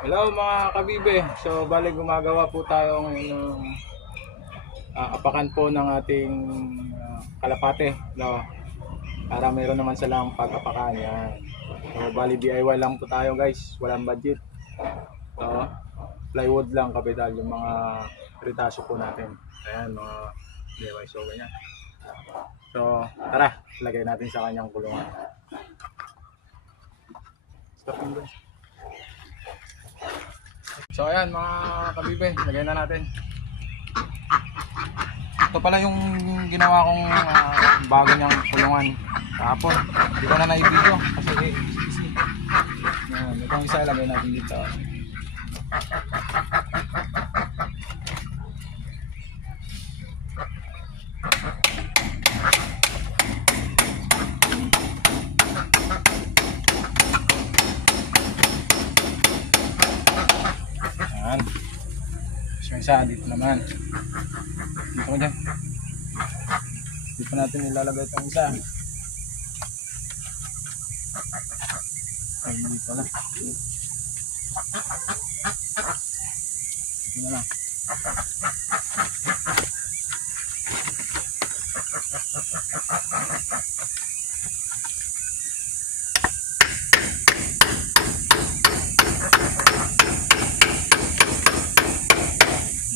Hello mga kabibe. So bali gumagawa po tayo ng apakan po ng ating kalapate, no? Para mayroon naman silang pag-apakan yan. So bali DIY lang po tayo guys, walang budget. So plywood lang kapital yung mga ritaso po natin. Ayan mga DIY, so ganyan. So tara, lagay natin sa kanyang kulungan. Stop mo guys. So ayan mga kabibe, lagay na natin. Ito pala yung ginawa kong bago niyang kulungan kahapon. Hindi ko na na-video kasi busy. Yan, itong isa ilagay natin dito. Yan. So yung isa dito naman. Dito ko dyan. Dito natin ilalagay itong isa. Ay, dito na. Dito na lang.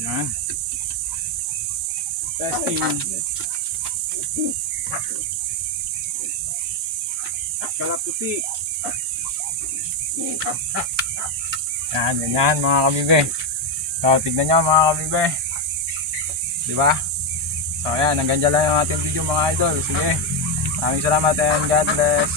Yan. Testing. Kalaputi. Yan, ganyan mga kabibe. So, tignan nyo mga kabibe. Diba? So, ayan, hanggang dyan lang yung ating video mga idol. Sige. Maraming salamat and God bless.